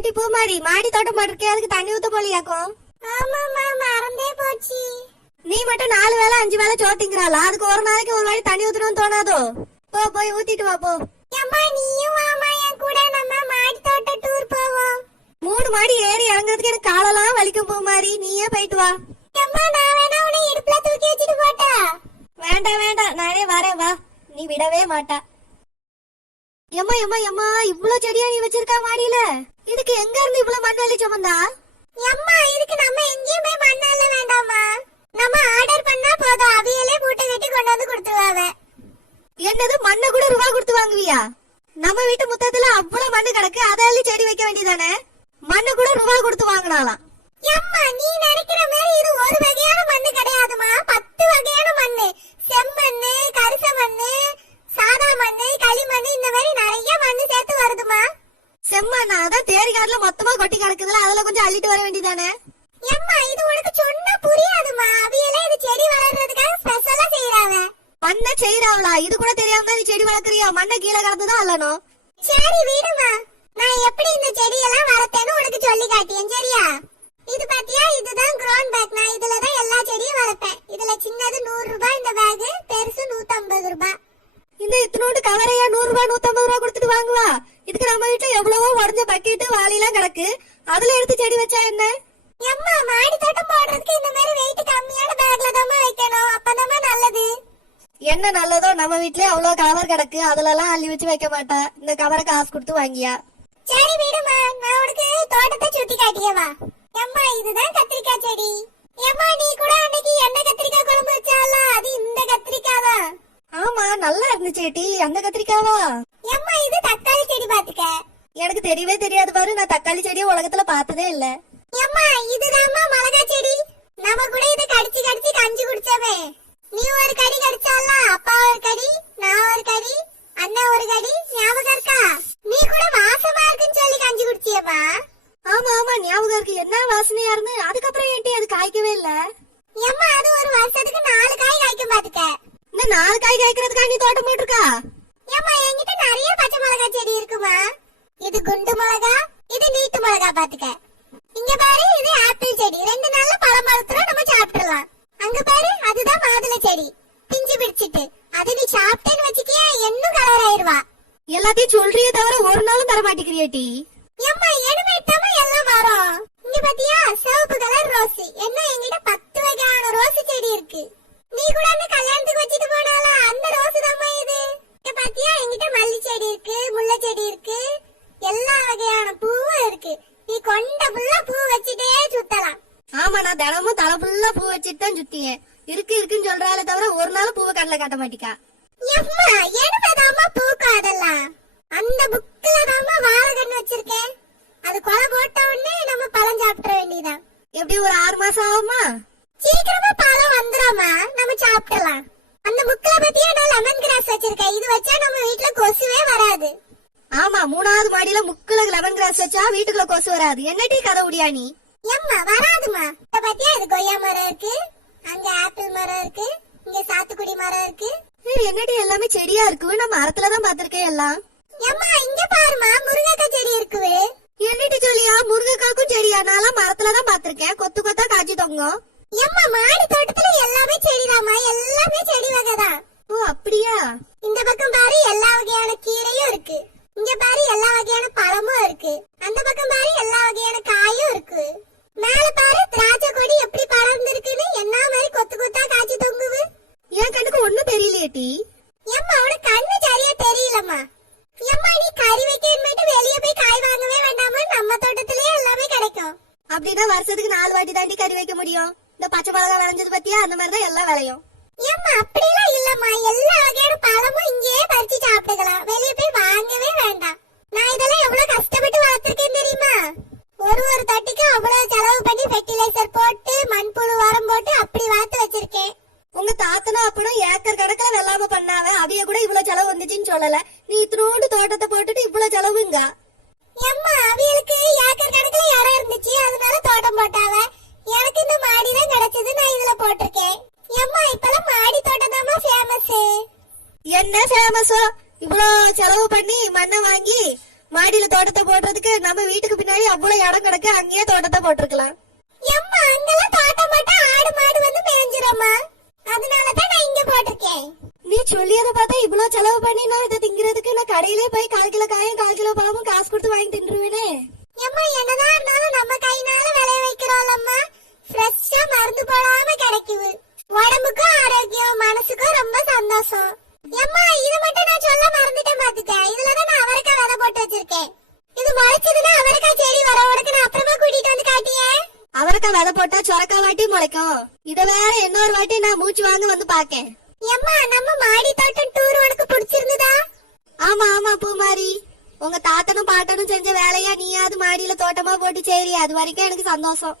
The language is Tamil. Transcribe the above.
ஏண்டி பூமாரி மாடி தோட்டம் போட்டிருக்கே, அதுக்கு தண்ணி ஊத்த போலியாக்கும்? ஆமாமா மறந்தே போச்சு. நீ மட்டும் 4 வேளை 5 வேளை சோத்திங்கிறாளா? அதுக்கு ஒரு நாளைக்கு ஒரு வாட்டி தண்ணி ஊத்தணும்னு தோணாதோ? போ போய் ஊத்திட்டு வா போ. அம்மா நீயும் வாமா என் கூட, நம்ம மாடி தோட்டம் டூர் போவோம். 3 மாடி ஏறி இறங்குறதுக்கு எனக்கு காலெல்லாம் வலிக்கும் பூமாரி, நீயே போயிட்டு வா. அம்மா நான் வேணா உன்னை இடுப்புல தூக்கி வச்சிட்டு போட்டா? வேண்டாம் வேண்டாம், நானே வரேன் வா, நீ விடவே மாட்டா. எம்மா எம்மா எம்மா, இவ்வளவு செடியா நீ வச்சிருக்கா மாடியில? இதுக்கு எங்க இருந்து இவ்வளவு மண் அள்ளி சுமந்தா? அம்மா இதுக்கு நம்ம எங்கேயும் போய் மண் அள்ள வேண்டாமா, நம்ம ஆர்டர் பண்ணா போதும், அவியலே மூட்டை கட்டி கொண்டு வந்து கொடுத்துருவாங்க. என்னது, மண்ணை கூட ரூபா கொடுத்து வாங்குவியா? நம்ம வீட்டு முத்தத்துல அவ்வளவு மண்ணு கிடக்கு, அதை அள்ளி செடி வைக்க வேண்டியதானே? மண்ணு கூட ரூபா கொடுத்து வாங்கினாலாம். அம்மா நீ நினைக்கிற மாதிரி இது ஒரு வகையான மண்ணு கிடையாதுமா, 10 வகையான மண்ணு. செம்மண்ணு, கரிச மண்ணு, சாதா மண்ணு, களிமண்ணு, இந்த மாதிரி நிறைய மண்ணு சேர்த்து வருதுமா. செம்மண்ணா? அதான் தேரி காட்டுல மொத்தமா கொட்டி கிடக்குதுல, அதுல கொஞ்சம் அள்ளிட்டு வர வேண்டியதானே? அம்மா இது உனக்கு சொன்னா புரியாதுமா, அவியலே இது செடி வளர்றதுக்காக ஸ்பெஷலா செய்யறாங்க. மண்ணை செய்யறாங்களா? இது கூட தெரியாம தான் நீ செடி வளர்க்குறியா? மண்ணை கீழே கடந்துதான் அல்லணும். சரி விடுமா, நான் எப்படி இந்த செடியெல்லாம் வளர்த்தேன்னு உனக்கு சொல்லி காட்டியேன் சரியா? இது பாத்தியா, இதுதான் க்ரோன் பேக். நான் இதுலதான் எல்லா செடியும் வளர்ப்பேன். இதுல சின்னது 100 ரூபாய் இந்த பேக், பெருசு 150 ரூபாய். இந்த இத்தனோண்டு கவரையா 100 ரூபாய் 150 ரூபாய் கொடுத்துட்டு வாங்குவா? இதுக்கு நம்ம வீட்டுல எவ்வளவோ உடஞ்ச பக்கெட்டு வாளிலாம் கிடக்கு, அதுல எடுத்து செடி வச்சா என்ன? அம்மா மாடி தோட்டம் போடுறதுக்கு இந்த மாதிரி வெயிட் கம்மியான பேக்ல தான் வைக்கணும், அப்பதான் நல்லது. என்ன நல்லதோ, நம்ம வீட்லயே அவ்வளவு கவர் கிடக்கு, அதுல எல்லாம் அள்ளி வச்சு வைக்க மாட்டா. இந்த கவரை காசு கொடுத்து வாங்கியா? சரி விடுமா, நான் உனக்கு தோட்டத்தை சுத்தி காட்டியவா. அம்மா இதுதான் கத்திரிக்காய் செடி. அம்மா நீ கூட அன்னைக்கு என்ன கத்திரிக்காய் குழம்பு வச்சால, அது இந்த கத்திரிக்காய் தான். ஆமா நல்லா இருந்துச்சு டி, அந்த கத்திரிக்காவா? அம்மா இது தக்காளி செடி பாத்துக்க. எனக்கு தெரியவே தெரியாது பாரு, நான் தக்காளி செடியை உலகத்துல பார்த்ததே இல்ல. அம்மா இதுதாம்மா மிளகாய் செடி. நம்ம கூட இதை கடிச்சு கடிச்சு கஞ்சி குடிச்சோமே. நீ ஒரு கடி கடிச்சால, அப்பா ஒரு கடி, நான் ஒரு கடி, அண்ணன் ஒரு கடி, ஞாபகம் இருக்கா? நீ கூட வாசமா இருக்குன்னு சொல்லி கஞ்சி குடிச்சியம்மா. ஆமா ஆமா ஞாபகம் இருக்கு, என்ன வாசனையா இருந்து. அதுக்கப்புறம் ஏன்டி அது காய்க்கவே இல்ல? அம்மா அது ஒரு வருஷத்துக்கு 4 காய் காய்க்கும் பாத்துக்க. இந்த 4 காய் காய்க்கிறதுக்கா நீ தோட்டம் போட்டிருக்கா? அம்மா என்கிட்ட நிறைய பச்சை மிளகாய் செடி இருக்குமா. இது குண்டு மிளகா, இது நீட்டு மிளகா பாத்துக்க. இங்க பாரு, இது ஆப்பிள் செடி. 2 நாள்ல பழம் பழுத்துறோம், நம்ம சாப்பிடலாம். அங்க பாரு, அதுதான் மாதுளை செடி, பிஞ்சு பிடிச்சிட்டு. அது நீ சாப்பிட்டேன்னு வச்சுக்கியா இன்னும் கலர் ஆயிருவா. எல்லாத்தையும் சொல்றியே தவிர ஒரு நாளும் தர மாட்டேங்கிறியேட்டி. அம்மா எலுமிட்டாம எல்லாம் வரும். இங்க பாத்தியா, சிவப்பு கலர் ரோஸ். என்ன என்கிட்ட 10 வகையான ரோஸ் செடி இருக்கு. நீ கூட அந்த கல்யாணத்துக்கு வச்சிட்டு போனால அந்த ரோஸ் தாம்மா இது. இங்க பாத்தியா, என்கிட்ட மல்லி செடி இருக்கு, முல்லை செடி இருக்கு, எல்லா வகையான பூவும் இருக்கு. நீ கொண்ட புள்ள பூ வச்சிட்டே சுத்தலாம். ஆமா, நான் தினமும் தலை ஃபுல்லா பூ வச்சிட்டு தான் சுத்தியேன். இருக்கு இருக்குன்னு சொல்றாலே தவிர ஒரு நாள் பூவை கடல காட்ட மாட்டிக்கா. அம்மா என்னதாம்மா பூக்கும் அதெல்லாம்? அந்த புக்ல தாம்மா வாழை கண்ணு வச்சிருக்கேன். அது கொலை போட்ட உடனே நம்ம பழம் சாப்பிட வேண்டியதான். எப்படி ஒரு 6 மாசம் ஆகுமா? சீக்கிரமா பழம் வந்துடாமா, நம்ம சாப்பிடலாம். அந்த புக்ல பத்தியா நான் லெமன் கிராஸ் வச்சிருக்கேன். இது வச்சா நம்ம வீட்டுல கொசுவே வராது. ஆமா, 3வது மாடியில முக்குல லெமன் கிராஸ் வச்சா வீட்டுக்குள்ள கொசு வராது. என்னடி கதை உடியா நீ? அம்மா வராதுமா. இத பத்தியா, இது கொய்யா மரம் இருக்கு, அங்க ஆப்பிள் மரம் இருக்கு, இங்க சாத்துக்குடி மரம் இருக்கு. என்னடி எல்லாமே செடியா இருக்கு, நான் மரத்துலதான் பாத்திருக்கேன் எல்லாம். அம்மா இங்க பாருமா, முருங்கைக்காய் செடி இருக்குது. என்னடி சொல்லியா? முருங்கைக்காக்கும் செடியா? நான் மரத்துலதான் பாத்திருக்கேன், கொத்து கொத்தா காய்ச்சி தொங்கும். அம்மா மாடி தோட்டத்துல எல்லாமே செடிதாம்மா, எல்லாமே செடி வகைதான். ஓ அப்படியா? இந்த பக்கம் பாரு, எல்லா வகையான கீரையும் இருக்கு. இங்க பாரு, எல்லா வகையான பழமும் இருக்கு. அந்த பக்கம் பாரு, எல்லா வகையான காயும் இருக்கு. மேல பாரு, திராட்சை கொடி எப்படி படர்ந்துருக்குன்னு, என்ன மாதிரி கொத்து கொத்தா காய்ச்சி தொங்குது. என் கண்ணுக்கு ஒண்ணும் தெரியலையேட்டி. அம்மா உனக்கு கண்ணு சரியா தெரியலம்மா. அம்மா நீ கறி வைக்க வெளியே போய் காய் வாங்கவே வேண்டாமா, நம்ம தோட்டத்திலேயே எல்லாமே கிடைக்கும். அப்படின்னா வருஷத்துக்கு 4 வாட்டி தாண்டி கறி வைக்க முடியும். இந்த பச்சை மிளகா விளைஞ்சது பத்தியா, அந்த மாதிரிதான் எல்லாம் விளையும். அம்மா அப்படிலாம் இல்லம்மா, எல்லா வகையான பழமும் இங்கேயே பறிச்சு சாப்பிட்டுக்கலாம், வெளியே போய் வாங்கவே வேண்டாம். நான் இதெல்லாம் எவ்வளவு கஷ்டப்பட்டு வளர்த்திருக்கேன் தெரியுமா? ஒரு தொட்டிக்கு அவ்வளவு செலவு பண்ணி ஃபெர்டிலைசர் போட்டு மண்புழு உரம் போட்டு அப்படி வளர்த்து வச்சிருக்கேன். உங்க தாத்தனா அப்பனும் ஏக்கர் கணக்குல வெள்ளாம பண்ணாவ, அவைய கூட இவ்வளவு செலவு வந்துச்சுன்னு சொல்லல. நீ இத்தனோண்டு தோட்டத்தை போட்டுட்டு இவ்வளவு செலவுங்க. அம்மா அவியலுக்கு ஏக்கர் கணக்குல இடம் இருந்துச்சு, அதனால தோட்டம் போட்டாவ. எனக்கு இந்த மாடி தான் கிடைச்சது, நான் இதுல போட்டிருக்கேன். அம்மா இப்பெல்லாம் மாடி தோட்டம் தான் ஃபேமஸ். என்ன ஃபேமஸோ? இவ்வளவு செலவு பண்ணி மண்ணை வாங்கி மாடியில தோட்டம் பின்னாடி அவ்வளவு இடம் கிடக்கு, அங்கேயே தோட்டத்தை போட்டிருக்கலாம். எம்மா அங்கெல்லாம் தோட்டம் போட்டா ஆடு மாடு வந்து மேய்ஞ்சிரும்மா. அதனாலதான் நான் இங்க போட்டிருக்கேன். நீ சொல்லியதை பார்த்தா இவ்வளவு செலவு பண்ணி நான் இதை திங்கிறதுக்கு நான் கடையிலே போய் 1/4 கிலோ காயும் 1/4 கிலோ பாவும் காசு கொடுத்து வாங்கி தின்றுவேனே. எம்மா என்னதான் இருந்தாலும் நம்ம கைனால விளைய வைக்கிறோம்லம்மா. ஃப்ரெஷ்ஷா மருந்து போடாம கிடைக்குது. உடம்புக்கும் ஆரோக்கியம், மனசுக்கும் ரொம்ப சந்தோஷம். எம்மா இது மட்டும் நான் சொல்ல மறந்துட்டேன் பாத்துக்க. இதுலதான் நான் அவரைக்காய் விதை போட்டு வச்சிருக்கேன். இது முளைச்சதுன்னா அவரைக்காய் செடி வர உனக்கு நான் அப்புறமா கூட்டிட்டு வந்து காட்டியேன். அவரைக்காய் விதை போட்டா சொரக்காய் வாட்டி முளைக்கும். இத வேற இன்னொரு வாட்டி நான் மூச்சு வாங்க வந்து பாக்கேன். எம்மா நம்ம மாடி தோட்டம் டூர் உனக்கு பிடிச்சிருந்ததா? ஆமா ஆமா பூமாரி, உங்க தாத்தனும் பாட்டனும் செஞ்ச வேலையா நீயாவது மாடியில தோட்டமா போட்டு சரி, அது வரைக்கும் எனக்கு சந்தோஷம்.